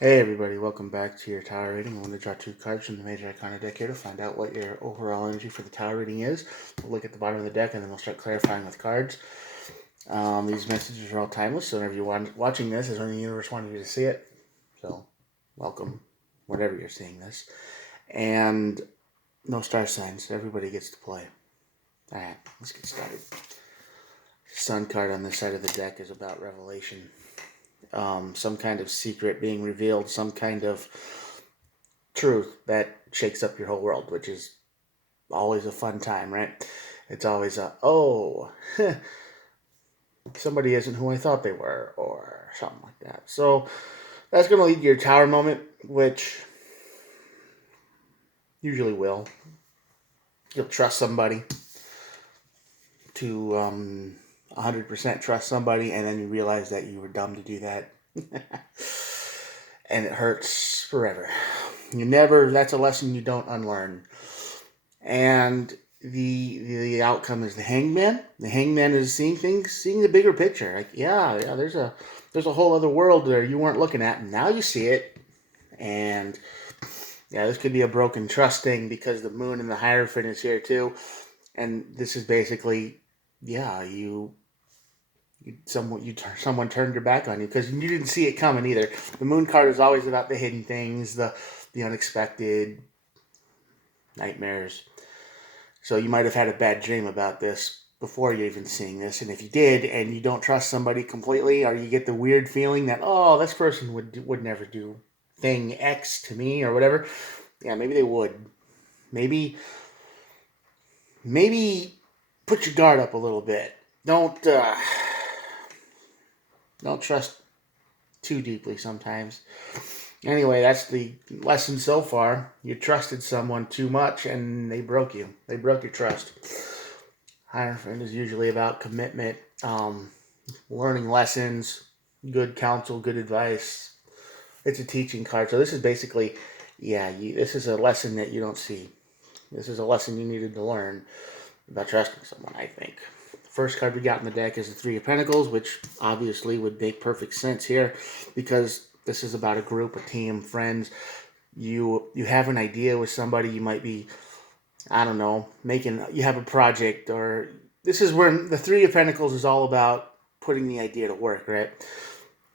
Hey everybody, welcome back to your tower reading. I'm going to draw two cards from the Major Arcana deck here to find out what your overall energy for the tower reading is. We'll look at the bottom of the deck and then we'll start clarifying with cards. These messages are all timeless, so whenever you're watching this is when the universe wanted you to see it. So, welcome, whenever you're seeing this. And no star signs, everybody gets to play. Alright, let's get started. Sun card on this side of the deck is about revelation. Some kind of secret being revealed, some kind of truth that shakes up your whole world, which is always a fun time, right? It's always somebody isn't who I thought they were, or something like that. So that's going to lead to your tower moment, which usually will. You'll trust somebody to 100% trust somebody, and then you realize that you were dumb to do that. And it hurts forever. That's a lesson you don't unlearn. And the outcome is the hangman. The hangman is seeing things, seeing the bigger picture. Like, yeah, there's a whole other world there you weren't looking at, and now you see it. And yeah, this could be a broken trust thing because the moon and the Hierophant is here too. And this is basically, yeah, someone turned your back on you because you didn't see it coming either. The moon card is always about the hidden things, the unexpected nightmares. So you might have had a bad dream about this before you even seeing this, and if you did, and you don't trust somebody completely, or you get the weird feeling that this person would never do thing X to me or whatever, yeah, maybe they would. Maybe maybe put your guard up a little bit. Don't trust too deeply sometimes. Anyway, that's the lesson so far. You trusted someone too much and they broke you. They broke your trust. Hierophant is usually about commitment, learning lessons, good counsel, good advice. It's a teaching card. So this is basically, this is a lesson that you don't see. This is a lesson you needed to learn about trusting someone, I think. The first card we got in the deck is the Three of Pentacles, which obviously would make perfect sense here because this is about a group, a team, friends. You have an idea with somebody. You might be, I don't know, you have a project, or this is where the Three of Pentacles is all about putting the idea to work, right?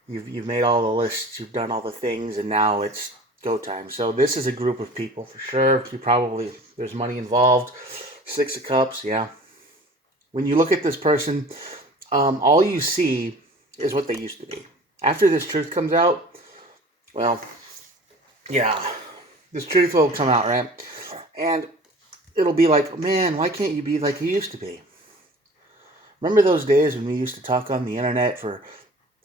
You've made all the lists, you've done all the things, and now it's go time. So this is a group of people for sure. There's money involved. Six of Cups, yeah. When you look at this person, all you see is what they used to be. After this truth comes out, well, yeah, this truth will come out, right? And it'll be like, man, why can't you be like you used to be? Remember those days when we used to talk on the internet for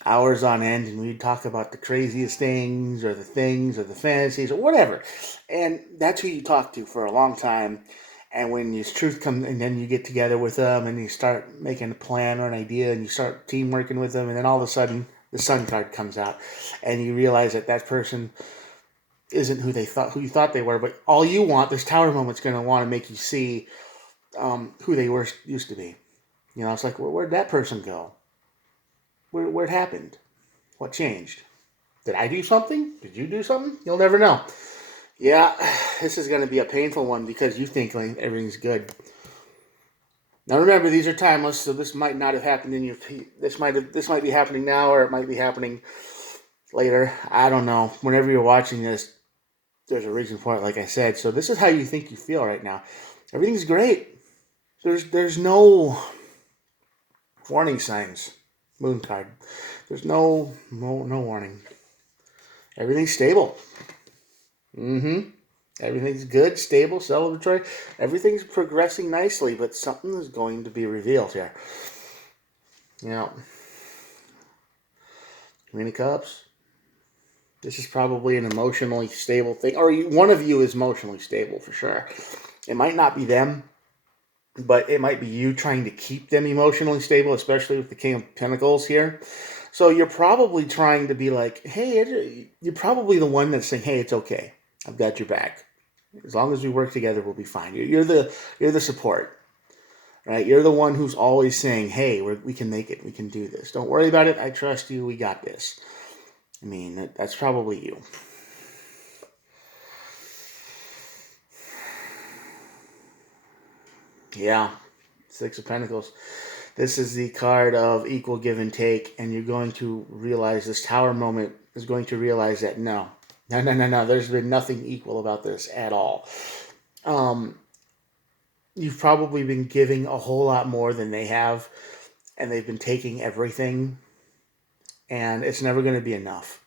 hours on end and we'd talk about the craziest things or the fantasies or whatever? And that's who you talk to for a long time. And when this truth comes, and then you get together with them and you start making a plan or an idea and you start team working with them, and then all of a sudden the Sun card comes out and you realize that person isn't who you thought they were, but all you want, this tower moment's going to want to make you see who they were used to be. It's like, where'd that person go? Where it happened? What changed? Did I do something? Did you do something? You'll never know. Yeah, this is going to be a painful one because you think like everything's good. Now remember, these are timeless, so this might not have happened in your. This might be happening now, or it might be happening later. I don't know. Whenever you're watching this, there's a reason for it, like I said. So this is how you think you feel right now. Everything's great. There's no warning signs. Moon card. There's no warning. Everything's stable. Everything's good, stable, celebratory. Everything's progressing nicely, but something is going to be revealed here. Queen of Cups. This is probably an emotionally stable thing, or one of you is emotionally stable for sure. It might not be them, but it might be you trying to keep them emotionally stable, especially with the King of Pentacles here. So you're probably trying to be like, hey, you're probably the one that's saying, hey, it's okay. I've got your back. As long as we work together, we'll be fine. You're the support, right? You're the one who's always saying, hey, we can make it. We can do this. Don't worry about it. I trust you. We got this. I mean, that's probably you. Yeah, Six of Pentacles. This is the card of equal give and take, and you're going to realize this Tower moment is going to realize that no. There's been nothing equal about this at all. You've probably been giving a whole lot more than they have, and they've been taking everything, and it's never going to be enough.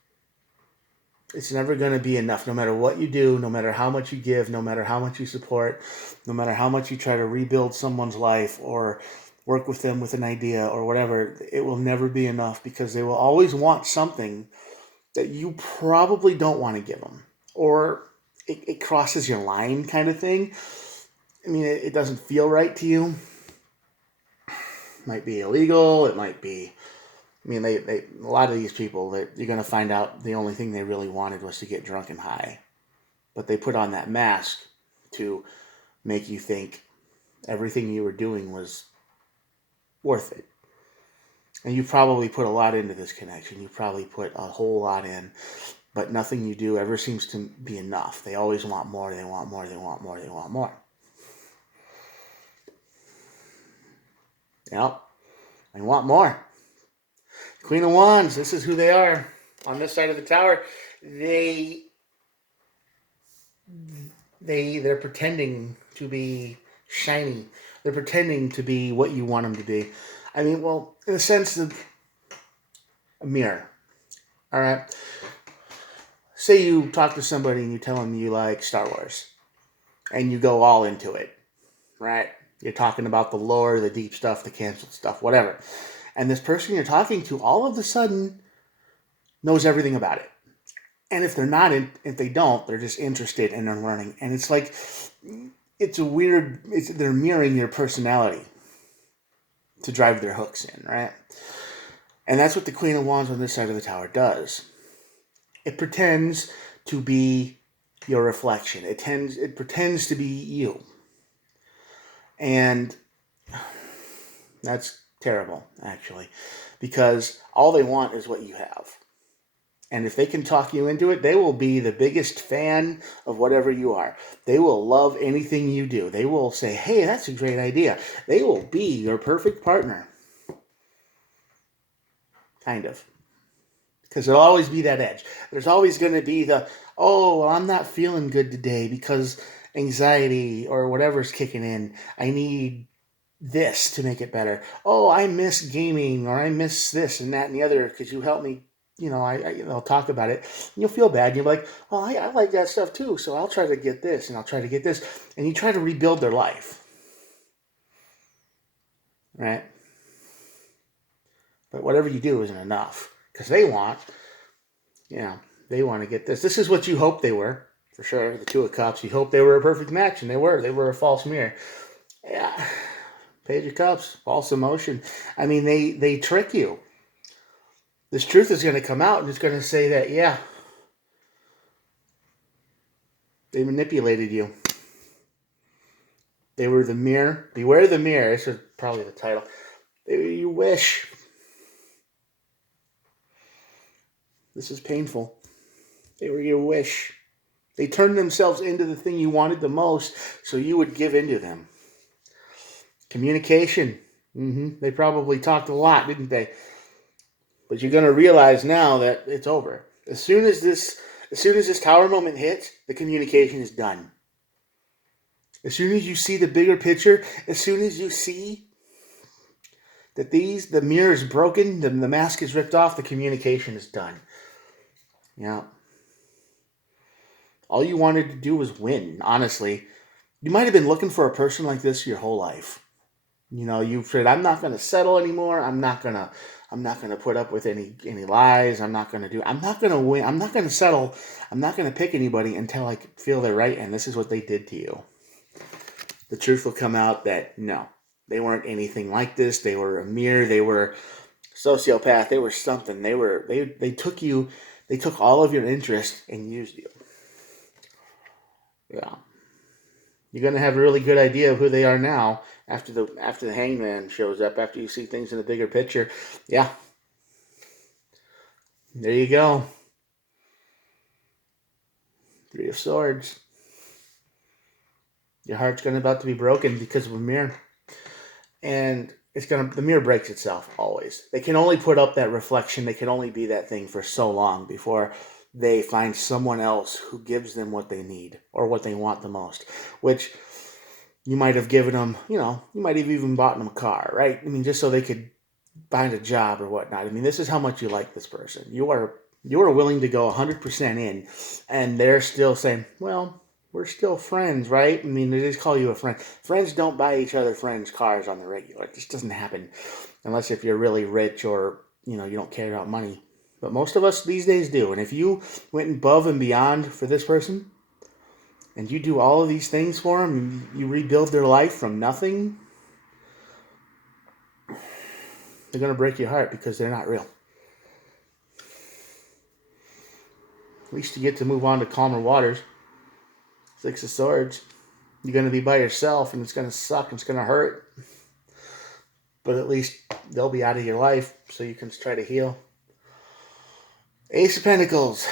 It's never going to be enough, no matter what you do, no matter how much you give, no matter how much you support, no matter how much you try to rebuild someone's life or work with them with an idea or whatever. It will never be enough because they will always want something that you probably don't want to give them, or it crosses your line kind of thing. I mean, it doesn't feel right to you. It might be illegal. It might be. I mean, they a lot of these people that you're going to find out the only thing they really wanted was to get drunk and high, but they put on that mask to make you think everything you were doing was worth it. And you probably put a lot into this connection. You probably put a whole lot in, but nothing you do ever seems to be enough. They always want more. They want more. They want more. They want more. Yep. They want more. Queen of Wands, this is who they are. On this side of the tower, they're pretending to be shiny. They're pretending to be what you want them to be. I mean, well, in a sense, of a mirror. All right. Say you talk to somebody and you tell them you like Star Wars, and you go all into it, right? You're talking about the lore, the deep stuff, the canceled stuff, whatever. And this person you're talking to all of a sudden knows everything about it. And if they're not, if they don't, they're just interested and they're learning. And it's like, it's a weird, they're mirroring your personality to drive their hooks in, right? And that's what the Queen of Wands on this side of the tower does. It pretends to be your reflection. It pretends to be you. And that's terrible, actually, because all they want is what you have. And if they can talk you into it, they will be the biggest fan of whatever you are. They will love anything you do. They will say, hey, that's a great idea. They will be your perfect partner. Kind of. Because there'll always be that edge. There's always going to be the, oh, well, I'm not feeling good today because anxiety or whatever's kicking in. I need this to make it better. Oh, I miss gaming, or I miss this and that and the other. Could you help me? I'll talk about it. And you'll feel bad. You'll be like, well, I like that stuff too, so I'll try to get this, and I'll try to get this. And you try to rebuild their life. Right? But whatever you do isn't enough. Because they want to get this. This is what you hope they were, for sure. The Two of Cups. You hope they were a perfect match, and they were. They were a false mirror. Yeah. Page of Cups, false emotion. I mean, they trick you. This truth is going to come out, and it's going to say that, yeah, they manipulated you. They were the mirror. Beware the mirror. This is probably the title. They were your wish. This is painful. They were your wish. They turned themselves into the thing you wanted the most, so you would give into them. Communication. They probably talked a lot, didn't they? But you're going to realize now that it's over. As soon as this tower moment hits, the communication is done. As soon as you see the bigger picture, as soon as you see that the mirror is broken, the mask is ripped off, the communication is done. Yeah. All you wanted to do was win, honestly. You might have been looking for a person like this your whole life. You've said, I'm not going to settle anymore. I'm not going to put up with any lies. I'm not going to win. I'm not going to settle. I'm not going to pick anybody until I feel they're right. And this is what they did to you. The truth will come out that no, they weren't anything like this. They were a mirror. They were sociopath. They were something. They took you. They took all of your interest and used you. Yeah. You're going to have a really good idea of who they are now after the Hangman shows up, after you see things in a bigger picture. Yeah. There you go. of Swords. Your heart's about to be broken because of a mirror. And the mirror breaks itself always. They can only put up that reflection. They can only be that thing for so long before they find someone else who gives them what they need or what they want the most, which you might have given them, you might have even bought them a car, right? I mean, just so they could find a job or whatnot. I mean, this is how much you like this person. You are willing to go 100% in, and they're still saying, well, we're still friends, right? I mean, they just call you a friend. Friends don't buy each other friends cars on the regular. It just doesn't happen unless if you're really rich or, you don't care about money. But most of us these days do. And if you went above and beyond for this person and you do all of these things for them and you rebuild their life from nothing, they're going to break your heart because they're not real. At least you get to move on to calmer waters. 6 of Swords. You're going to be by yourself, and it's going to suck, and it's going to hurt. But at least they'll be out of your life, so you can try to heal. Ace of Pentacles.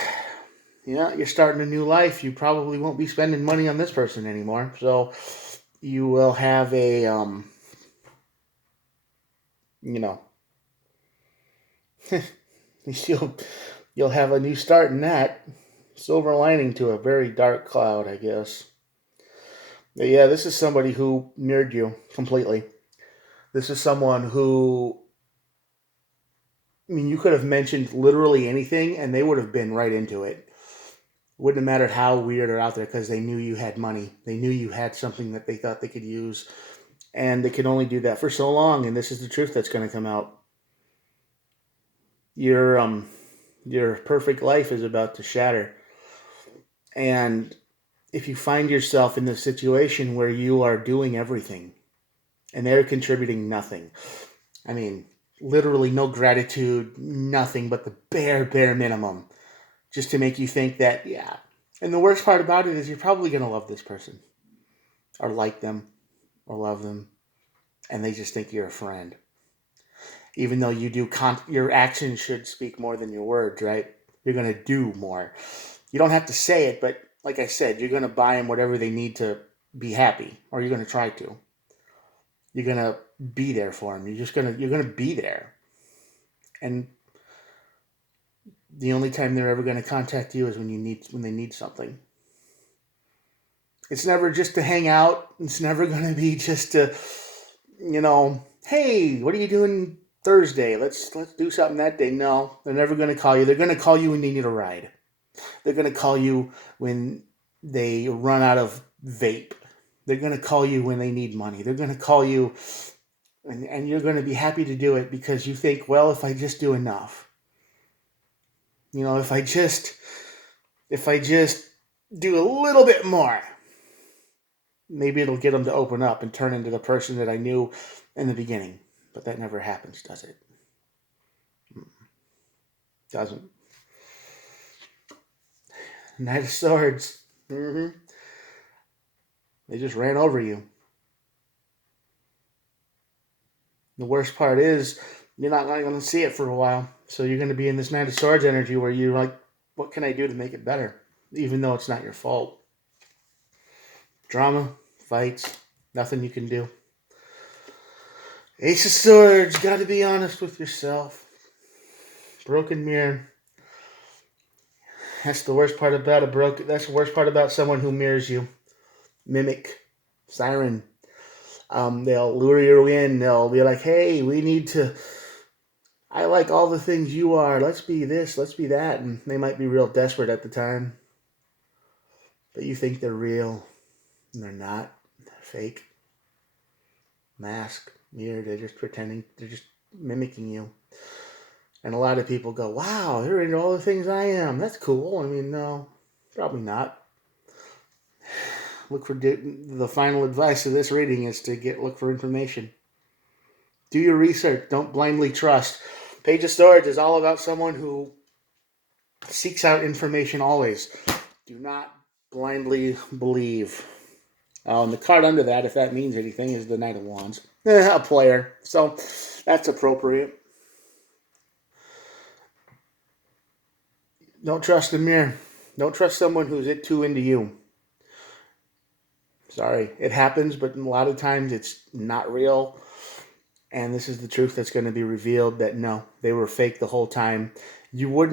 Yeah, you're starting a new life. You probably won't be spending money on this person anymore. So you will have a, you'll have a new start in that. Silver lining to a very dark cloud, I guess. But yeah, this is somebody who mirrored you completely. This is someone who, you could have mentioned literally anything and they would have been right into it. Wouldn't have mattered how weird or out there because they knew you had money. They knew you had something that they thought they could use. And they could only do that for so long. And this is the truth that's going to come out. Your perfect life is about to shatter. And if you find yourself in this situation where you are doing everything and they're contributing nothing, I mean, literally no gratitude, nothing but the bare minimum, just to make you think that, yeah. And the worst part about it is you're probably going to love this person or like them or love them, and they just think you're a friend. Even though you do, your actions should speak more than your words, right? You're going to do more. You don't have to say it, but like I said, you're going to buy them whatever they need to be happy, or you're going to try to. You're going to be there for them. You're going to be there. And the only time they're ever going to contact you is when they need something. It's never just to hang out. It's never going to be just to, hey, what are you doing Thursday? Let's do something that day. No, they're never going to call you. They're going to call you when they need a ride. They're going to call you when they run out of vape. They're going to call you when they need money. They're going to call you, and you're going to be happy to do it because you think, well, if I just do enough, if I just do a little bit more, maybe it'll get them to open up and turn into the person that I knew in the beginning. But that never happens, does it? Doesn't. Knight of Swords. They just ran over you. The worst part is you're not going to see it for a while. So you're going to be in this Knight of Swords energy where you're like, what can I do to make it better? Even though it's not your fault. Drama, fights, nothing you can do. Ace of Swords, got to be honest with yourself. Broken mirror. That's the worst part about that's the worst part about someone who mirrors you. Mimic. Siren. They'll lure you in. They'll be like, hey, I like all the things you are. Let's be this, let's be that. And they might be real desperate at the time. But you think they're real. And they're not. They're fake. Mask. Mirror. They're just pretending. They're just mimicking you. And a lot of people go, wow, they're into all the things I am. That's cool. I mean, no, probably not. Look for the final advice of this reading is to look for information. Do your research. Don't blindly trust. Page of Swords is all about someone who seeks out information always. Do not blindly believe. And the card under that, if that means anything, is the Knight of Wands. A player. So that's appropriate. Don't trust the mirror. Don't trust someone who's too into you. Sorry, it happens, but a lot of times it's not real. And this is the truth that's going to be revealed, that no, they were fake the whole time. You were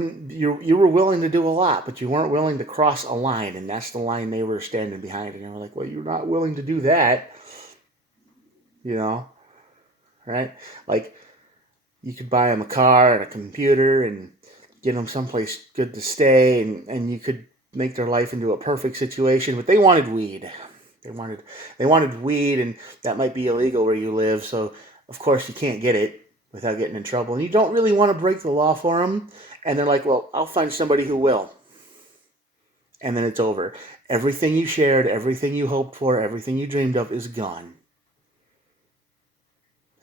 willing to do a lot, but you weren't willing to cross a line, and that's the line they were standing behind. And you're like, well, you're not willing to do that, you know, right? Like, you could buy them a car and a computer and get them someplace good to stay, and you could make their life into a perfect situation, but they wanted weed. They wanted weed, and that might be illegal where you live, so of course you can't get it without getting in trouble. And you don't really want to break the law for them. And they're like, well, I'll find somebody who will. And then it's over. Everything you shared, everything you hoped for, everything you dreamed of is gone.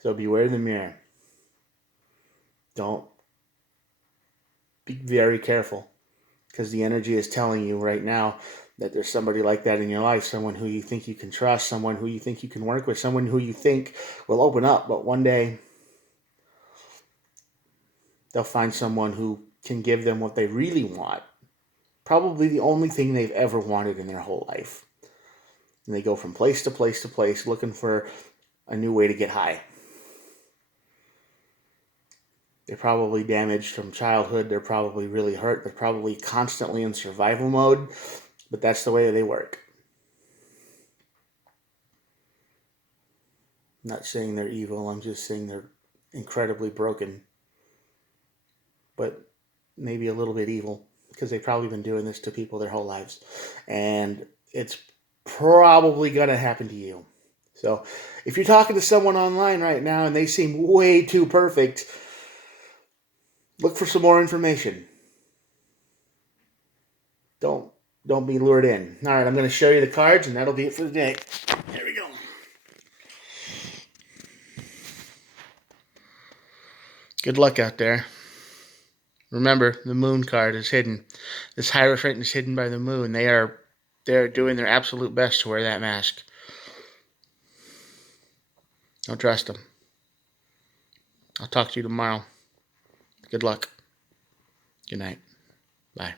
So beware the mirror. Don't be very careful, because the energy is telling you right now that there's somebody like that in your life, someone who you think you can trust, someone who you think you can work with, someone who you think will open up, but one day they'll find someone who can give them what they really want. Probably the only thing they've ever wanted in their whole life. And they go from place to place to place looking for a new way to get high. They're probably damaged from childhood. They're probably really hurt. They're probably constantly in survival mode. But that's the way they work. I'm not saying they're evil. I'm just saying they're incredibly broken. But maybe a little bit evil, because they've probably been doing this to people their whole lives. And it's probably going to happen to you. So if you're talking to someone online right now and they seem way too perfect, look for some more information. Don't be lured in. All right, I'm going to show you the cards, and that'll be it for the day. There we go. Good luck out there. Remember, the moon card is hidden. This Hierophant is hidden by the moon. They're doing their absolute best to wear that mask. Don't trust them. I'll talk to you tomorrow. Good luck. Good night. Bye.